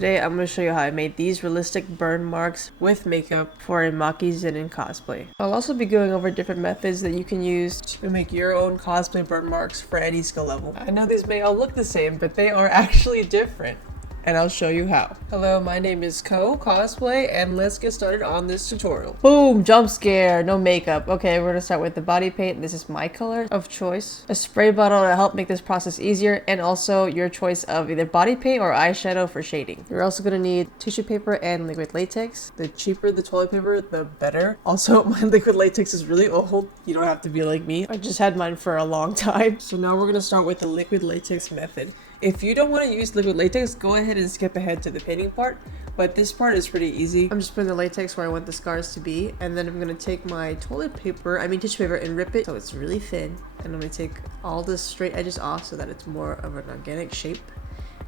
Today I'm going to show you how I made these realistic burn marks with makeup for a Maki Zenin cosplay. I'll also be going over different methods that you can use to make your own cosplay burn marks for any skill level. I know these may all look the same, but they are actually different. And I'll show you how. Hello, my name is KOHCOZ, and let's get started on this tutorial. Boom! Jump scare! No makeup. Okay, we're gonna start with the body paint. This is my color of choice. A spray bottle to help make this process easier, and also your choice of either body paint or eyeshadow for shading. You're also gonna need tissue paper and liquid latex. The cheaper the toilet paper, the better. Also, my liquid latex is really old. You don't have to be like me. I just had mine for a long time. So now we're gonna start with the liquid latex method. If you don't want to use liquid latex, go ahead and skip ahead to the painting part, but this part is pretty easy. I'm just putting the latex where I want the scars to be, and then I'm going to take my tissue paper, and rip it so it's really thin, and I'm going to take all the straight edges off so that it's more of an organic shape.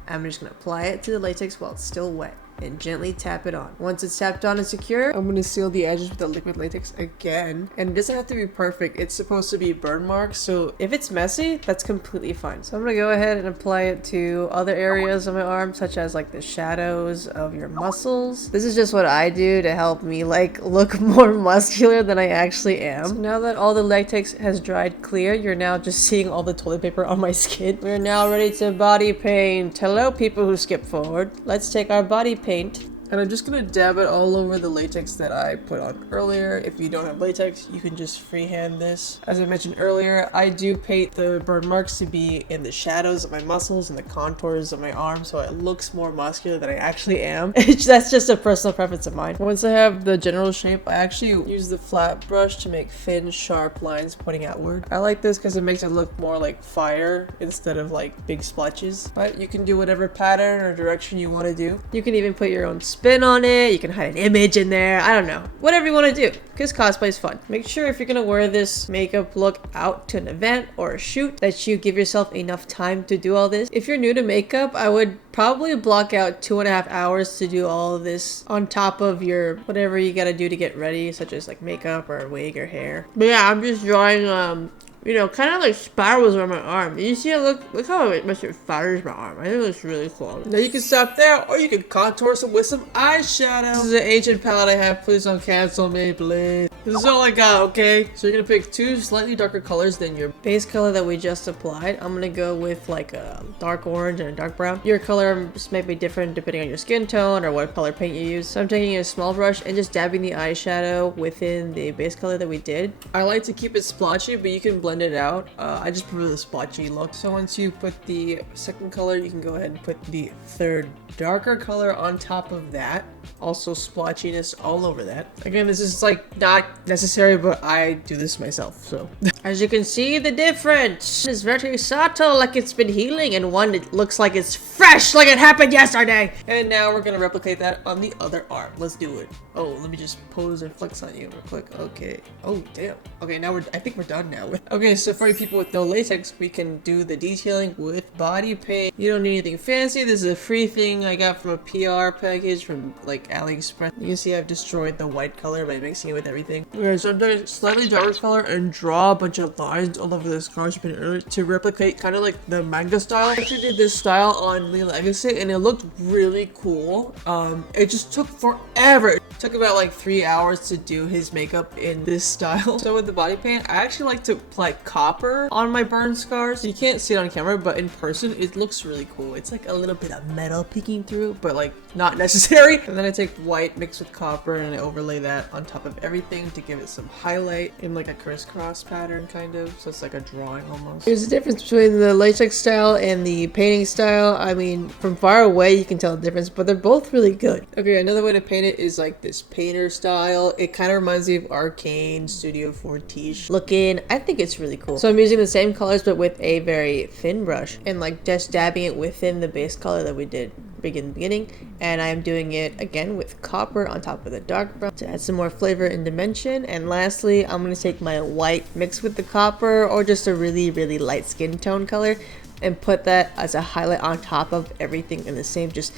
I'm just going to apply it to the latex while it's still wet and gently tap it on. Once it's tapped on and secure, I'm going to seal the edges with the liquid latex again. And it doesn't have to be perfect. It's supposed to be burn marks, so if it's messy, that's completely fine. So I'm going to go ahead and apply it to other areas of my arm, such as like the shadows of your muscles. This is just what I do to help me like look more muscular than I actually am. So now that all the latex has dried clear, you're now just seeing all the toilet paper on my skin. We're now ready to body paint. Hello, people who skip forward. Let's take our body paint. And I'm just gonna dab it all over the latex that I put on earlier. If you don't have latex, you can just freehand this. As I mentioned earlier, I do paint the burn marks to be in the shadows of my muscles and the contours of my arm, so it looks more muscular than I actually am. That's just a personal preference of mine. Once I have the general shape, I actually use the flat brush to make thin, sharp lines pointing outward. I like this because it makes it look more like fire instead of like big splotches. But you can do whatever pattern or direction you want to do. You can even put your own spin on it. You can hide an image in there. I don't know. Whatever you want to do, because cosplay is fun. Make sure if you're going to wear this makeup look out to an event or a shoot that you give yourself enough time to do all this. If you're new to makeup, I would probably block out 2.5 hours to do all of this on top of your whatever you got to do to get ready, such as like makeup or a wig or hair. But yeah, I'm just drawing you know, kind of like spirals on my arm. You see it? Look how it much it fires my arm. I think it looks really cool. Now you can stop there, or you can contour some with some eyeshadow. This is an ancient palette I have. Please don't cancel me, please. This is all I got, okay? So you're gonna pick two slightly darker colors than your base color that we just applied. I'm gonna go with like a dark orange and a dark brown. Your color may be different depending on your skin tone or what color paint you use. So I'm taking a small brush and just dabbing the eyeshadow within the base color that we did. I like to keep it splotchy, but you can blend it out. I just prefer the splotchy look. So once you put the second color, you can go ahead and put the third darker color on top of that. Also splotchiness all over that. Again, this is like not necessary, but I do this myself, so. As you can see, the difference is very subtle, like it's been healing, and one it looks like it's fresh, like it happened yesterday. And now we're gonna replicate that on the other arm. Let's do it. Oh, let me just pose and flex on you real quick. Okay. Oh, damn. Okay, now I think we're done now. Okay, so for you people with no latex, we can do the detailing with body paint. You don't need anything fancy. This is a free thing I got from a PR package from like AliExpress. You can see I've destroyed the white color by mixing it with everything. Okay, so I'm doing a slightly darker color and draw a bunch of lines all over the scars to replicate kind of like the manga style. I actually did this style on Lee Legacy and it looked really cool. It just took forever. It took about like 3 hours to do his makeup in this style. So with the body paint, I actually like to apply copper on my burn scars. You can't see it on camera, but in person, it looks really cool. It's like a little bit of metal peeking through, but like not necessary. And then I take white mixed with copper and I overlay that on top of everything to give it some highlight in like a crisscross pattern kind of. So it's like a drawing almost. There's a difference between the latex style and the painting style. I mean, from far away, you can tell the difference, but they're both really good. Okay, another way to paint it is like this painter style. It kind of reminds me of Arcane Studio 4-tish looking. I think it's really cool. So I'm using the same colors, but with a very thin brush and like just dabbing it within the base color that we did in the beginning, and I am doing it again with copper on top of the dark brown to add some more flavor and dimension. And lastly, I'm going to take my white mixed with the copper or just a really light skin tone color and put that as a highlight on top of everything in the same just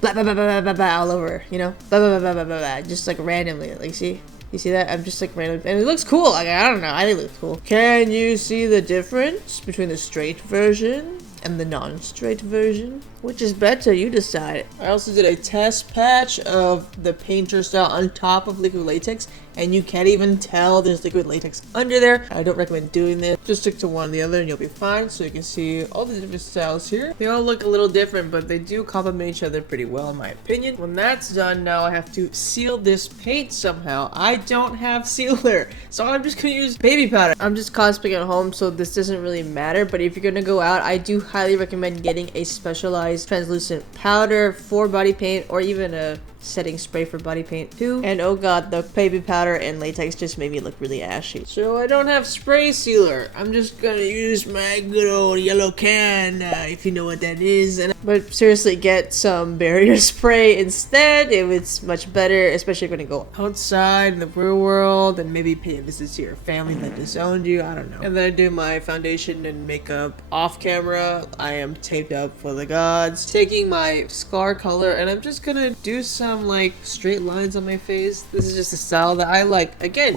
blah blah blah blah blah, blah all over, you know, blah blah blah blah blah blah, just like randomly. Like, see, You see that? I'm just like random, and it looks cool. Like, I don't know, I think it looks cool. Can you see the difference between the straight version and the non-straight version. Which is better, you decide. I also did a test patch of the painter style on top of liquid latex, and you can't even tell there's liquid latex under there. I don't recommend doing this. Just stick to one or the other and you'll be fine. So you can see all the different styles here. They all look a little different, but they do complement each other pretty well in my opinion. When that's done, now I have to seal this paint somehow. I don't have sealer, so I'm just gonna use baby powder. I'm just cosplaying at home, so this doesn't really matter, but if you're gonna go out, I do highly recommend getting a specialized translucent powder for body paint, or even a setting spray for body paint too. And oh god, the baby powder and latex just made me look really ashy. So I don't have spray sealer. I'm just gonna use my good old yellow can, if you know what that is. But seriously, get some barrier spray instead. It's much better, especially if you're gonna go outside in the real world and maybe pay a visit to your family that disowned you. I don't know. And then I do my foundation and makeup off camera. I am taped up for the gods. Taking my scar color, and I'm just gonna do some like straight lines on my face. This is just a style that I like. Again,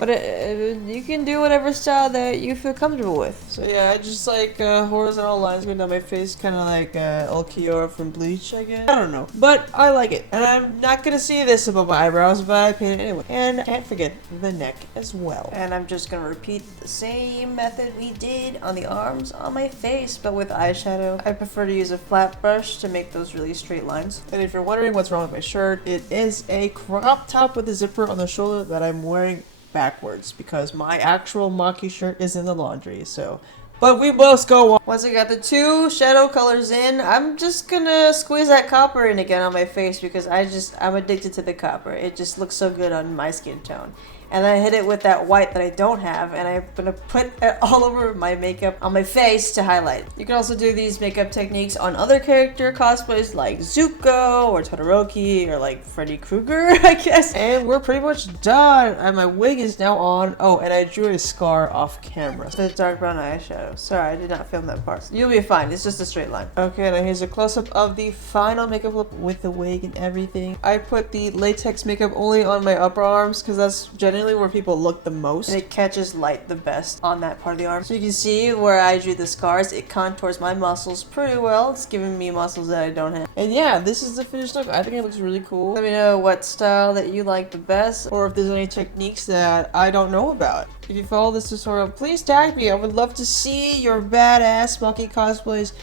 you can do whatever style that you feel comfortable with. So yeah, I just like horizontal lines going down my face, kind of like Ulquiorra from Bleach, I guess. I don't know, but I like it, and I'm not gonna see this above my eyebrows, but I paint it anyway. And can't forget the neck as well. And I'm just gonna repeat the same method we did on the arms on my face, but with eyeshadow. I prefer to use a flat brush to make those really straight lines. And if you're wondering what's wrong with my shirt, it is a crop top with a zipper on the shoulder that I'm wearing backwards because my actual Maki shirt is in the laundry. So, but we both go on. Once I got the two shadow colors in, I'm just gonna squeeze that copper in again on my face because I'm addicted to the copper. It just looks so good on my skin tone. And then I hit it with that white that I don't have, and I'm gonna put it all over my makeup on my face to highlight. You can also do these makeup techniques on other character cosplays like Zuko or Todoroki or like Freddy Krueger, I guess. And we're pretty much done. And my wig is now on. Oh, and I drew a scar off camera. The dark brown eyeshadow. Sorry, I did not film that part. You'll be fine. It's just a straight line. Okay, now here's a close-up of the final makeup look with the wig and everything. I put the latex makeup only on my upper arms because that's generally where people look the most, and it catches light the best on that part of the arm. So you can see where I drew the scars, it contours my muscles pretty well. It's giving me muscles that I don't have. And yeah, this is the finished look. I think it looks really cool. Let me know what style that you like the best, or if there's any techniques that I don't know about. If you follow this tutorial, please tag me. I would love to see your badass Maki cosplays.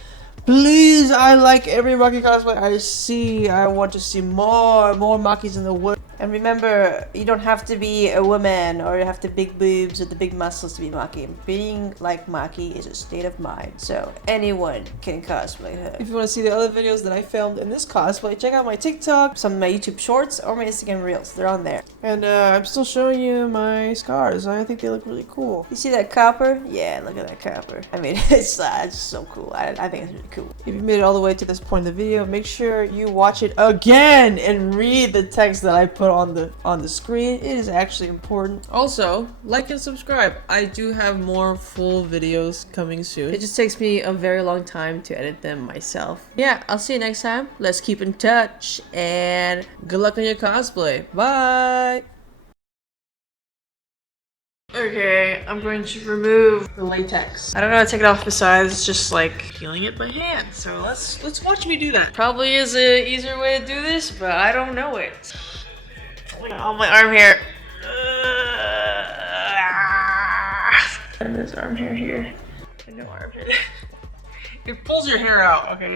Please, I like every Maki cosplay I see. I want to see more Makis in the world. And remember, you don't have to be a woman or you have the big boobs or the big muscles to be Maki. Being like Maki is a state of mind, so anyone can cosplay her. If you want to see the other videos that I filmed in this cosplay, check out my TikTok, some of my YouTube shorts, or my Instagram reels. They're on there. And I'm still showing you my scars. I think they look really cool. You see that copper? Yeah, look at that copper. I mean, it's so cool. I think it's really cool. If you made it all the way to this point in the video, make sure you watch it again and read the text that I put on the screen. It is actually important. Also, like and subscribe. I do have more full videos coming soon. It just takes me a very long time to edit them myself. Yeah, I'll see you next time. Let's keep in touch, and good luck on your cosplay. Bye! Okay, I'm going to remove the latex. I don't know how to take it off besides just like peeling it by hand. So let's watch me do that. Probably is an easier way to do this, but I don't know it. On my arm hair. And this arm hair here. And no arm hair. It pulls your hair out. Okay,